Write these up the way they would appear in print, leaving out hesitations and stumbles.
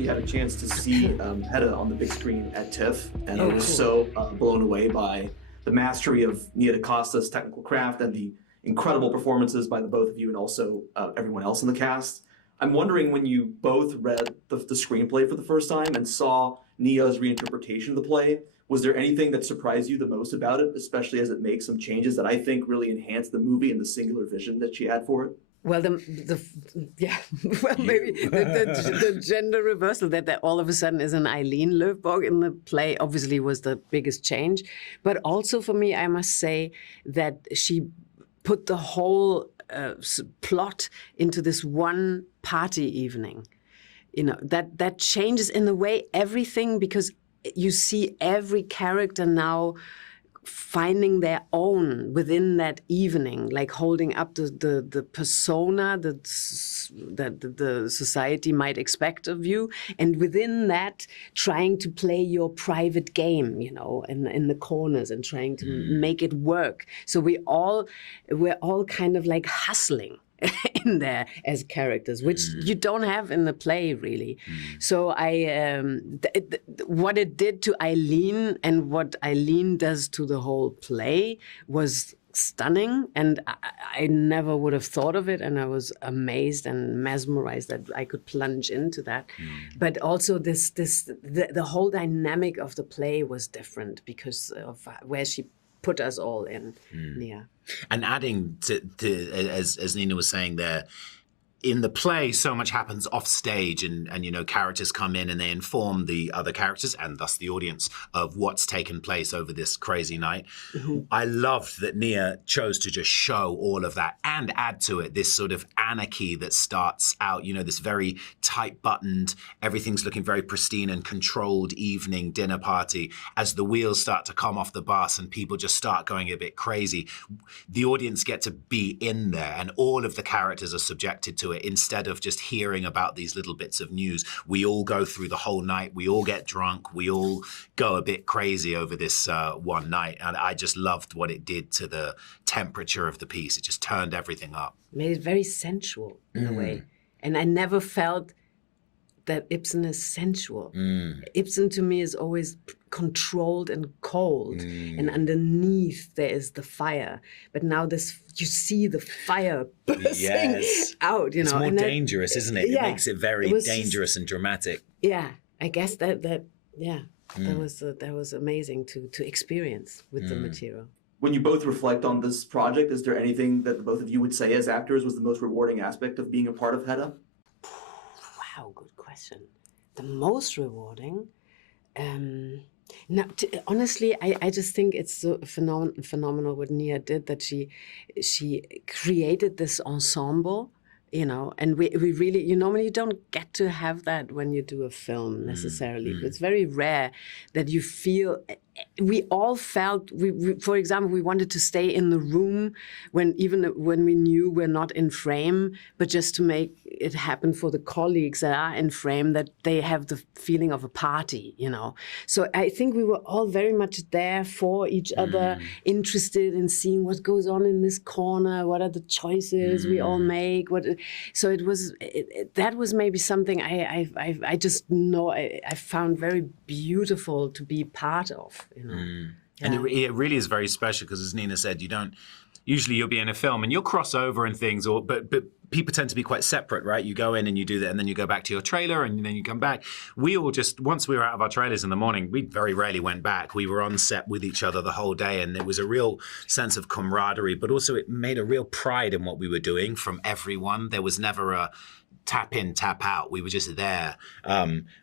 actually had a chance to see Hedda on the big screen at TIFF, and I was so blown away by the mastery of Nia DaCosta's technical craft and the incredible performances by the both of you and also everyone else in the cast. I'm wondering, when you both read the screenplay for the first time and saw Nia's reinterpretation of the play, was there anything that surprised you the most about it, especially as it makes some changes that I think really enhanced the movie and the singular vision that she had for it? Well, maybe the gender reversal that all of a sudden is an Eileen Lovborg in the play obviously was the biggest change. But also for me, I must say that she put the whole plot into this one party evening. You know, that changes in a way everything, because you see every character now finding their own within that evening, like holding up the persona that the society might expect of you, and within that trying to play your private game, you know, in the corners, and trying to make it work. So we're all kind of like hustling in there as characters, which you don't have in the play, really. So what it did to Eileen and what Eileen does to the whole play was stunning, and I never would have thought of it, and I was amazed and mesmerized that I could plunge into that. But also the whole dynamic of the play was different because of where she put us all in. Nia. And adding to as Nina was saying there, in the play, so much happens off stage, and you know, characters come in and they inform the other characters and thus the audience of what's taken place over this crazy night. I loved that Nia chose to just show all of that and add to it this sort of anarchy that starts out, you know, this very tight-buttoned, everything's looking very pristine and controlled evening dinner party. As the wheels start to come off the bus and people just start going a bit crazy, the audience get to be in there, and all of the characters are subjected to it. Instead of just hearing about these little bits of news, we all go through the whole night, we all get drunk, we all go a bit crazy over this one night. And I just loved what it did to the temperature of the piece. It just turned everything up. Made it very sensual in a way. And I never felt that Ibsen is sensual. Ibsen to me is always controlled and cold, and underneath there is the fire. But now you see the fire bursting out. You know, it's more dangerous, isn't it? Yeah, it makes it very dangerous and dramatic. Yeah, I guess that was amazing to experience with the material. When you both reflect on this project, is there anything that the both of you would say as actors was the most rewarding aspect of being a part of Hedda? Wow, good question. The most rewarding? Honestly, I just think it's so phenomenal what Nia did, that she created this ensemble, you know, and we really, you normally don't get to have that when you do a film necessarily. It's very rare that you feel. We all felt, for example, we wanted to stay in the room even when we knew we're not in frame, but just to make it happen for the colleagues that are in frame, that they have the feeling of a party, you know. So I think we were all very much there for each other, interested in seeing what goes on in this corner, what are the choices we all make. So it was that was maybe something I just know I found very beautiful to be part of. You know? And it really is very special because, as Nina said, usually you'll be in a film and you'll cross over and things, but people tend to be quite separate, right? You go in and you do that, and then you go back to your trailer, and then you come back. We all just, once we were out of our trailers in the morning, we very rarely went back. We were on set with each other the whole day, and it was a real sense of camaraderie, but also it made a real pride in what we were doing from everyone. There was never a tap in, tap out. We were just there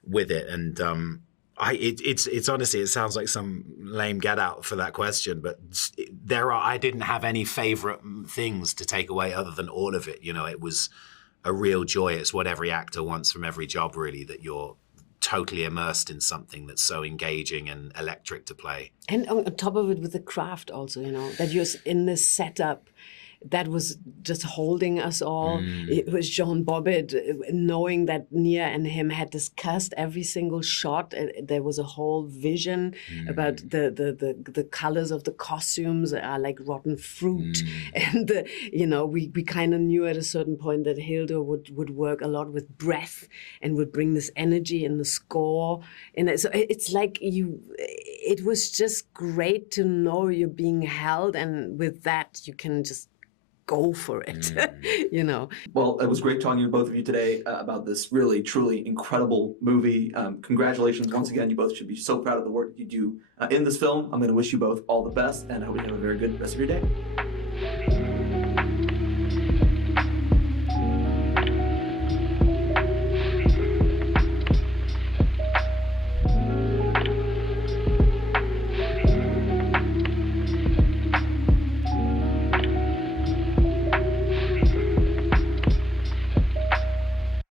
with it, and it's honestly, it sounds like some lame get out for that question, but I didn't have any favorite things to take away other than all of it. You know, it was a real joy. It's what every actor wants from every job, really, that you're totally immersed in something that's so engaging and electric to play. And on top of it, with the craft also, you know, that you're in this setup that was just holding us all. It was Jean Bobbitt, knowing that Nia and him had discussed every single shot. There was a whole vision about the colors of the costumes are like rotten fruit. And, we kind of knew at a certain point that Hildur would work a lot with breath and would bring this energy in the score. And so it's like it was just great to know you're being held, and with that you can just go for it. Well, it was great talking to both of you today about this really, truly incredible movie. Congratulations once again. You both should be so proud of the work you do in this film. I'm going to wish you both all the best, and I hope you have a very good rest of your day.